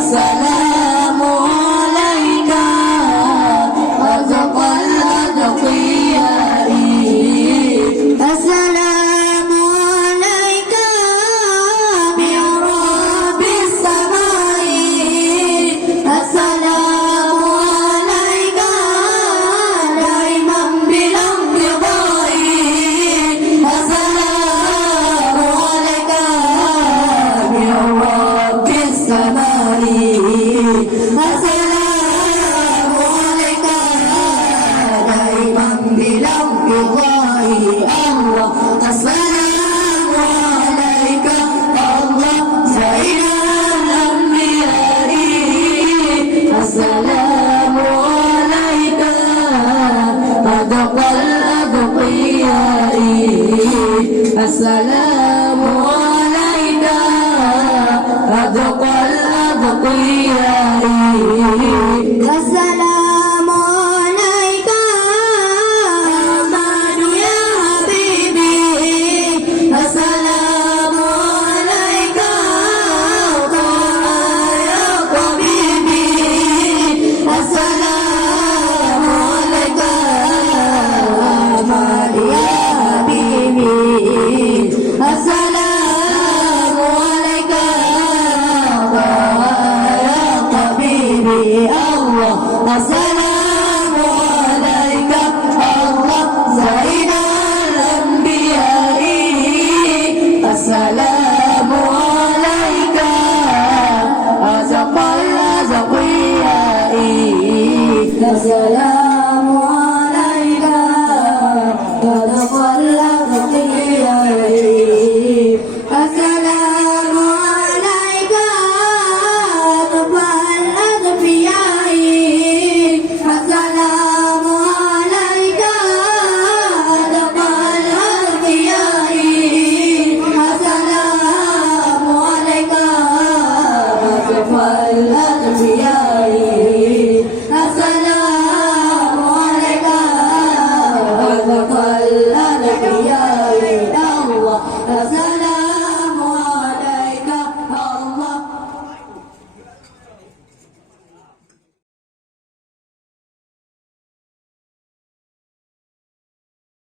السلام عليك أزكى الأتقياء السلام عليك من رب السماء السلام عليك دائما بلا انقضاء السلام عليك من رب السماء السلام عليك دائما بلا انقضاء الله السلام عليك الله سيد الأنبياء السلام عليك أدقى الأدقياء السلام عليك أدقى الأدقياء السلام عليك أحمد يا حبيبي السلام عليك طه يا طبيبي السلام عليك أحمد يا حبيبي السلام عليك طه يا طبيبي الله